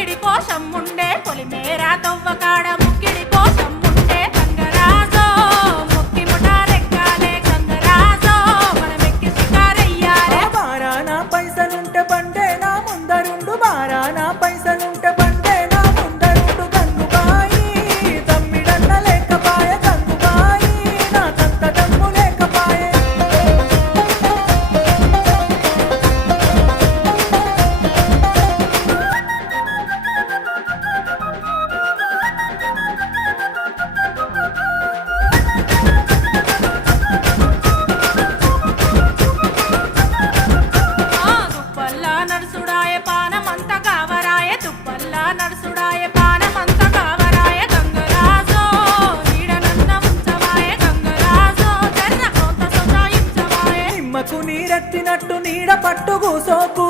ముక్కిడి కోసం ఉండే పొలిమేరా తవ్వకాడ ముక్కిడి కోసం ఉండే గంగరాజో ముక్కి ముఠారెక్కాలే గంగరాజో మనమెక్కి షికారెయ్యాలే బారానా పైసలుంటే బండే నా ముందరుండు బారానా పైసలుంటే బండే నా ముందరుండు గంగుబాయి తమ్మిడన్న లేకపాయ గంగుబాయి నాకంత దమ్ము లేకపాయే దుప్పల్లా నడుసుడాయ పానమంత కావరాయ దుప్పల్లా నడుసుడాయ పానమంత కావరాయ గంగరాజో నీడనన్న ఉంచవాయ గంగరాజో జర్ర కొంత సొంతాయించవాయ నిమ్మకు నీరెత్తినట్టు నీడ పట్టు కూసోకు